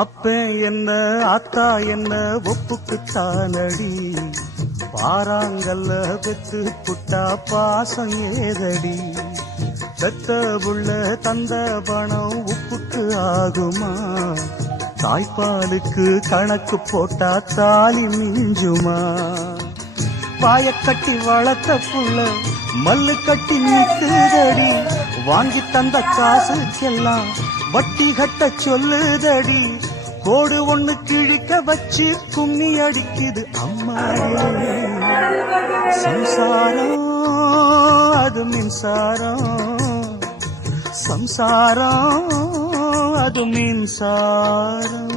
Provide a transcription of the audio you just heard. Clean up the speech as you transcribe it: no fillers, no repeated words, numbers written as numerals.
அப்ப என்ன அத்தா என்ன ஒப்புக்குத்தானடி, பாறாங்கல்ல பெத்து புட்டா பாசம் ஏதடி, பெத்த புள்ள தந்த பணம் உப்புக்கு ஆகுமா, தாய்ப்பாலுக்கு கணக்கு போட்டா தாலி மிஞ்சுமா, பாயக்கட்டி வளர்த்த புள்ள மல்லு கட்டி நிற்குதடி, வாங்கி தந்த காசுக்கெல்லாம் வட்டி கட்ட சொல்லுதடி, கோடு ஒண்ணு கிழிக்க வச்சு கும்மி அடிக்குது அம்மா. சம்சாரம் அது மின்சாரம், சம்சாரம் அது மின்சாரம்.